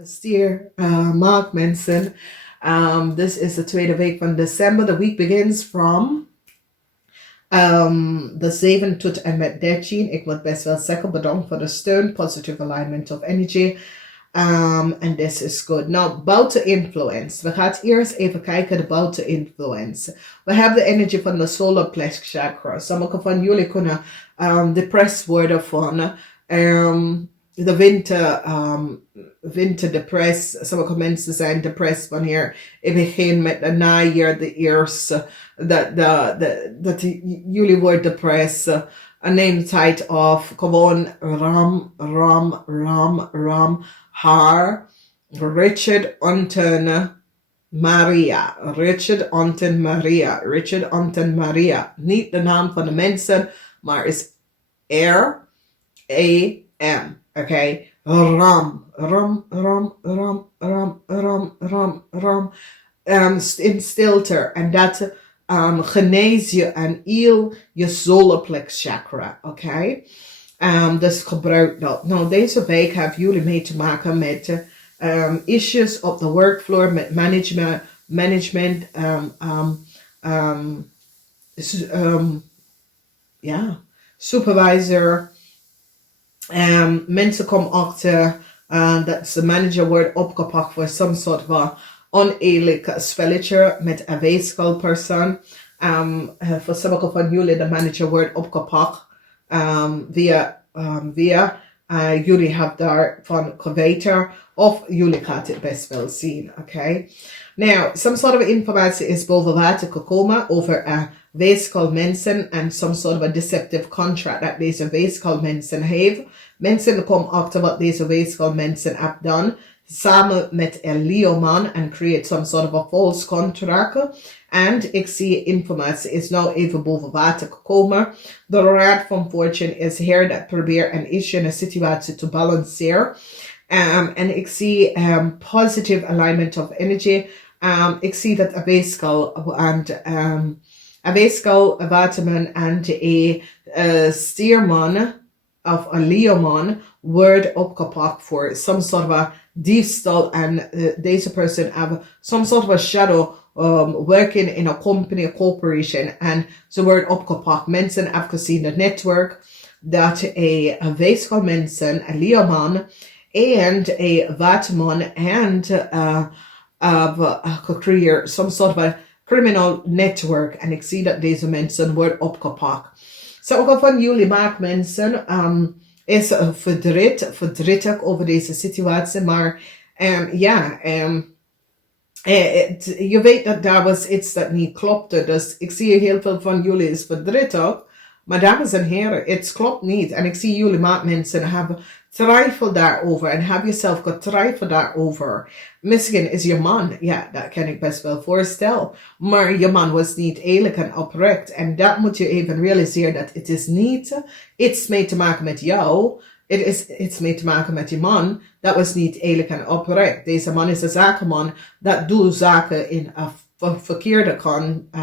Stier Mark mensen. This is de tweede week van december. De week begins from de 7 tot en met 13. Ik moet best wel zeggen bedankt voor de steun. Positive alignment of energy. And this is good. Now, buiten influence. We gaan eerst even kijken de buiten influence. We hebben de energy van de solar plex chakra. Sommige van jullie kunnen depressed worden van de winter depressed. Sommige mensen zijn depressed wanneer het begint met de najaar, de eerste, dat jullie worden depressed. Neem tijd af, gewoon ram, haar, Richard Anton Maria, niet de naam van de mensen, maar is R-A-M, oké, ram, in stilte, en dat genees je en heal je solarplex chakra, oké? Dus gebruik dat. Nou, deze week hebben jullie mee te maken met issues op de workfloor, met management, supervisor. Mensen komen achter dat de manager wordt opgepakt voor some soort van oneerlijk spelletje met een weeskal-persoon. Voor sommige van jullie de manager wordt opgepakt via jullie hebben daarvan geweten of jullie gaat het best wel zien, oké? Nou, some sort of informatie is boven water gekomen over weeskal mensen en some sort of a deceptive contract dat deze weeskal mensen heeft. Mensen komen achter wat deze weeskal mensen hebben gedaan samen met een Leoman en create some sort of a false contract. En ik zie informatie is nou even boven water gekomen. De raad van fortune is hier dat probeert een issue en een situatie te balanceren. En ik zie positive alignment of energy. Ik zie dat een weeskal een waterman en een stierman of een leeuwman wordt opgepakt voor some sort of a diefstal en deze persoon hebben some sort of a shadow working in a company, a corporation, en ze wordt opgepakt. Mensen hebben gezien het netwerk dat een weeskal mensen, een leeuwman en een waterman en gecreëerd some sort of a criminal network. En ik zie dat deze mensen worden opgepakt. Sommige van jullie maken mensen is verdrietig over deze situatie, maar je weet dat daar was iets dat niet klopte. Dus ik zie heel veel van jullie is verdrietig, maar dames en heren, het klopt niet. En ik zie jullie mensen hebben twijfel daarover en heb jezelf getwijfeld daarover. Misschien is je man, ja, dat kan ik best wel voorstellen, maar je man was niet eerlijk en oprecht. En dat moet je even realiseren dat het is niet iets mee te maken met jou. Het is iets mee te maken met je man. Dat was niet eerlijk en oprecht. Deze man is een zakenman dat doet zaken in een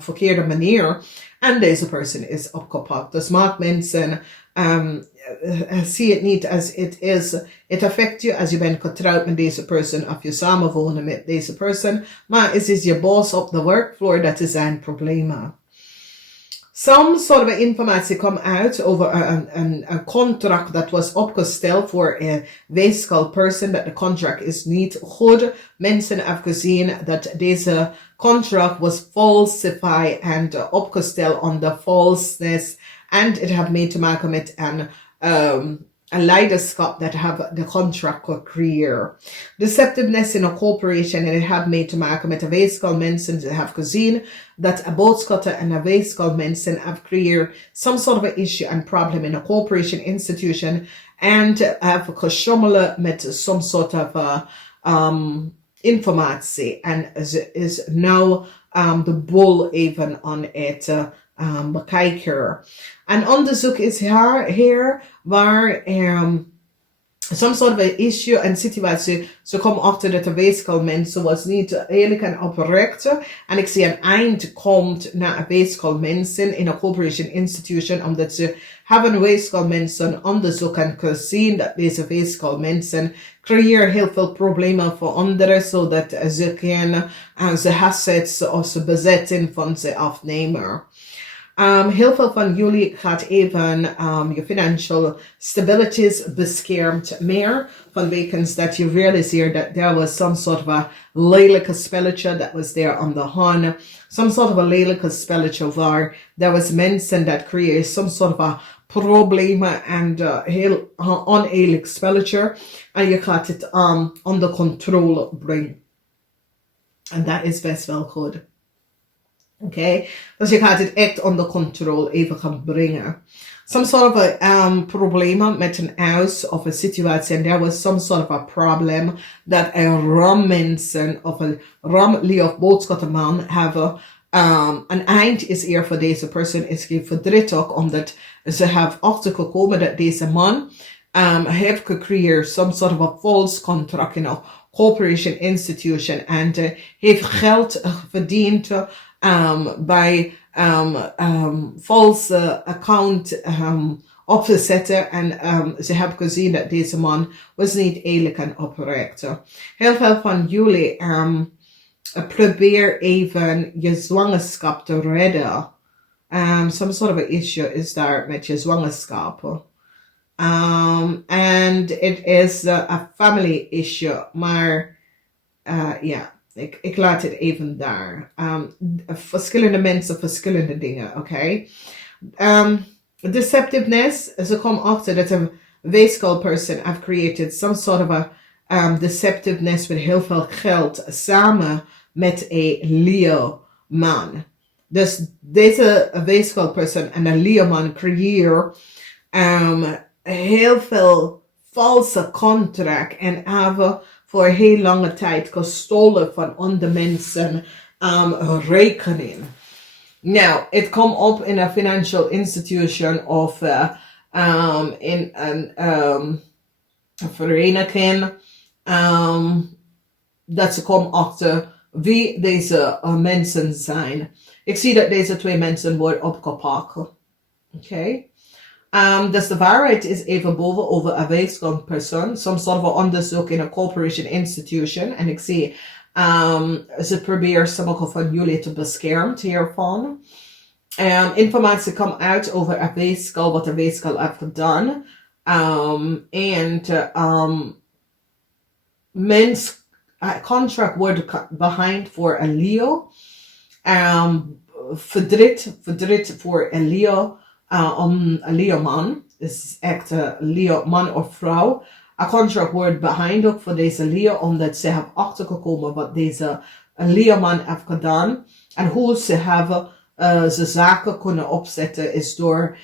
verkeerde manier. En deze persoon is opgepakt. Dus maak mensen, zie het niet als het is. Het affect je als je bent getrouwd met deze persoon of je samenwonen met deze persoon. Maar het is je boss op de workfloor, dat is zijn probleem. Some sort of informatie komt uit over een contract dat was opgesteld voor een weeskal person, dat de contract is niet goed. Mensen hebben gezien dat deze contract was falsified en opgesteld onder falseness. En het heeft mee te maken met een leiderschap dat hebben de contract gecreëerd. Deceptiveness in a corporation, en het heeft mee te maken met de weeskal mensen. Ze hebben gezien dat een boodschatter en een weeskal mensen hebben gecreëerd some sort of an issue and problem in a corporation institution. En hebben geschommelen met some sort of informatie. En ze is nou de boel even aan het bekijken. En onderzoek is hier waar some soort van issue en situatie. Ze komen achter dat de weeskal was niet eerlijk en oprecht. En ik zie een eind komt naar een weeskal mensen in een corporation institution, omdat ze hebben weeskal mensen onderzoek en kunnen zien dat deze weeskal mensen creëren heel veel problemen voor anderen, zodat ze kunnen ze assets of ze bezetting van ze afnemen. Heel veel van jullie gaat even je financial stabilities beschermd meer. Vanwege dat je realiseert dat there was some sort of a lelijke spelletje that was there on the hand. Some sort of a lelijke spelletje waar there was mensen that create some sort of a problemen en heel oneerlijk spelletje. En je gaat het onder controle brengen. En dat is best wel goed. Okay, dus je gaat het echt onder controle even gaan brengen. Some sort of a problemen met een huis of een situatie. And there was some sort of a problem that een ram mensen of een ram of boodschappenman hebben. Een eind is hier voor deze persoon is geen verdriet ook, omdat ze hebben achtergekomen dat deze man heeft gecreëerd some sort of a false contract in a corporation institution en heeft geld verdiend bij false account op te zetten en ze hebben gezien dat deze man was niet eerlijk en oprecht. Heel veel van jullie probeer even je zwangerschap te redden. Some sort of an issue is daar met je zwangerschap. And it is a family issue, maar ja. Ik laat het even daar. Verschillende mensen, verschillende dingen, oké? Deceptiveness, ze komen achter dat een weeskal person have created some sort of a deceptiveness met heel veel geld samen met een Leo man. Dus deze weeskal person en een Leo man creëren heel veel valse contract en hebben voor heel lange tijd gestolen van andere mensen rekening. Nou, het komt op in een financial institution of in een vereniging dat ze komen achter wie deze mensen zijn. Ik zie dat deze twee mensen worden opgepakt. Oké. Dus de waarheid is even boven over een weeskal persoon. Some sort of onderzoek in een corporation institution. En ik zie, ze proberen sommige van jullie te beschermen hiervan. Informatie komt uit over een weeskal, wat een weeskal heeft gedaan. Mens contract wordt behind voor een Leo. Verdriet voor een Leo. Een Leo man, is echt een Leo man of vrouw. Een contract wordt behind ook voor deze Leo, omdat ze hebben achtergekomen wat deze Leo man heeft gedaan. En hoe ze hebben ze zaken kunnen opzetten is door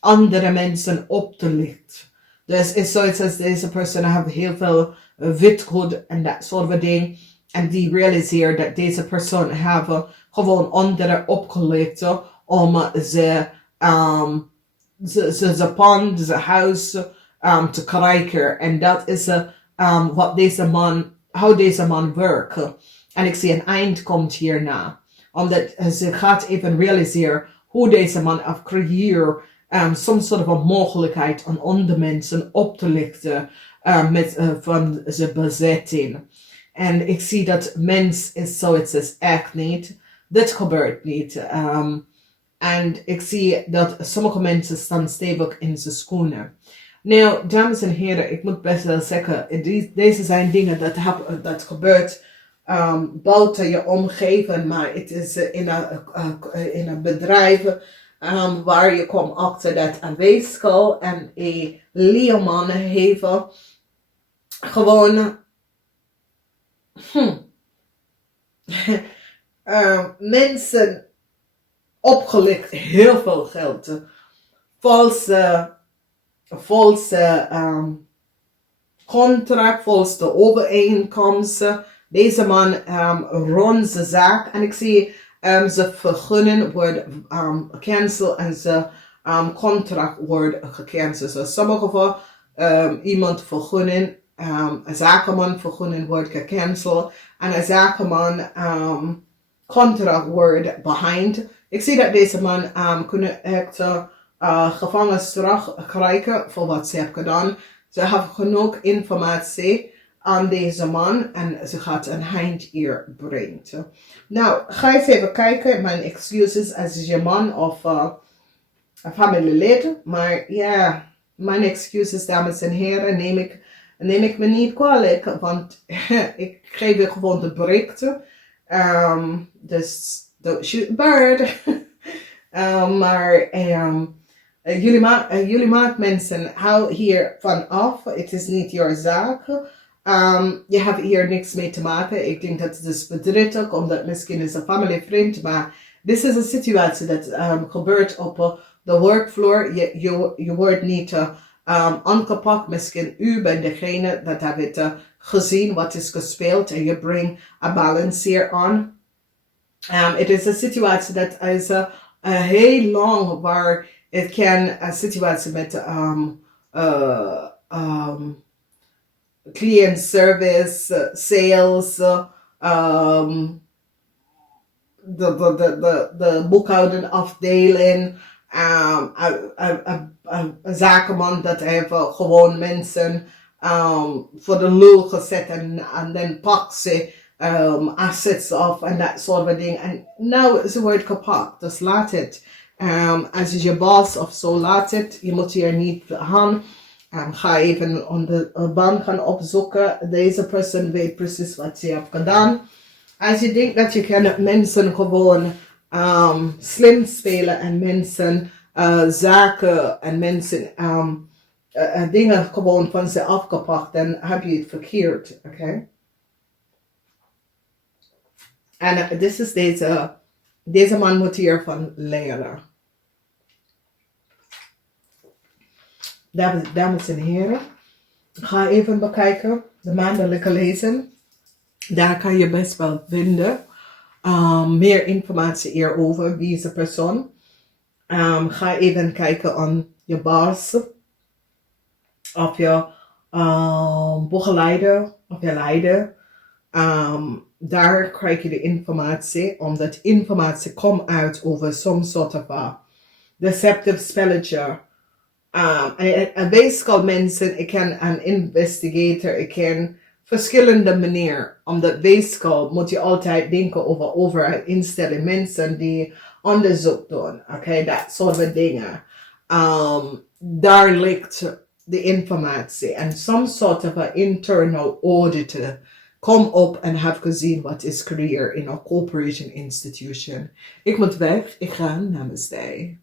andere mensen op te lichten. Dus is zoiets als deze personen hebben heel veel witgoed en dat soort van dingen. En die realiseren dat deze personen hebben gewoon anderen opgelicht om ze pand, ze huis te krijgen. En dat is wat deze man, hoe deze man werkt. En ik zie een eind komt hierna. Omdat ze gaat even realiseren hoe deze man heeft gecreëerd soms soort van mogelijkheid aan andere mensen op te lichten met van zijn bezetting. En ik zie dat mens is zoiets is echt niet. Dit gebeurt niet. En ik zie dat sommige mensen staan stevig in zijn schoenen. Nou, dames en heren, ik moet best wel zeggen, deze zijn dingen dat gebeurt buiten je omgeving, maar het is in een bedrijf waar je komt achter dat een weeskal en een leerman heeft gewoon mensen opgelicht, heel veel geld, valse contract, valse overeenkomsten. Deze man runt zijn zaak en ik zie ze vergunnen worden cancel en ze contract wordt gecanceld. Dus sommige van iemand vergunning, een zakenman vergunning wordt gecanceld en een zakenman contract wordt behind. Ik zie dat deze man kunnen echt gevangenisstraf krijgen voor wat ze hebben gedaan. Ze hebben genoeg informatie aan deze man en ze gaat een eind hier brengen. Nou, ga eens even kijken. Mijn excuses als je man of een familielid. Maar ja, mijn excuses dames en heren neem ik me niet kwalijk. Want ik geef je gewoon de berichten. Dus don't shoot a bird. Maar jullie maken mensen, hou hier van af. Het is niet jouw zaak. Je hebt hier niks mee te maken. Ik denk dat het is bedrijtig, omdat misschien is een familievriend. Maar dit is een situatie dat gebeurt op de workfloor. Je wordt niet aangepakt. Misschien u bent degene dat heeft gezien wat is gespeeld. En je brengt een balance hier aan. Het is een situatie dat is heel lang waar het kan een situatie met client service, sales, de boekhoudingafdeling, een zakenman dat heeft gewoon mensen voor de lul gezet en dan pakt ze assets af en dat soort van dingen. En nou ze wordt gepakt, dus laat het. Als je baas of zo, laat het. Je moet hier niet gaan. Ga even op de band gaan opzoeken. Deze persoon weet precies wat ze heeft gedaan. Als je denkt dat je kan mensen gewoon slim spelen en mensen zaken en mensen dingen gewoon van ze afgepakt, dan heb je het verkeerd. Okay? En dit is deze man moet hiervan leren. Dames en heren, ga even bekijken de maandelijke lezing. Daar kan je best wel vinden meer informatie hierover. Wie is de persoon? Ga even kijken aan je baas. Of je begeleider. Of je leider. Daar krijg je de informatie. Omdat informatie komt uit over some sort of deceptive spelletje. Een wetenschap mensen, ik ken een investigator, ik ken verschillende manieren. Omdat wetenschap moet je altijd denken over overheid instellen. Mensen die onderzoek doen. Okay, dat soort van dingen. Daar ligt de informatie. En some sort of a internal auditor kom op en heb gezien wat is creëerd in een corporation institution. Ik moet weg, ik ga, namaste.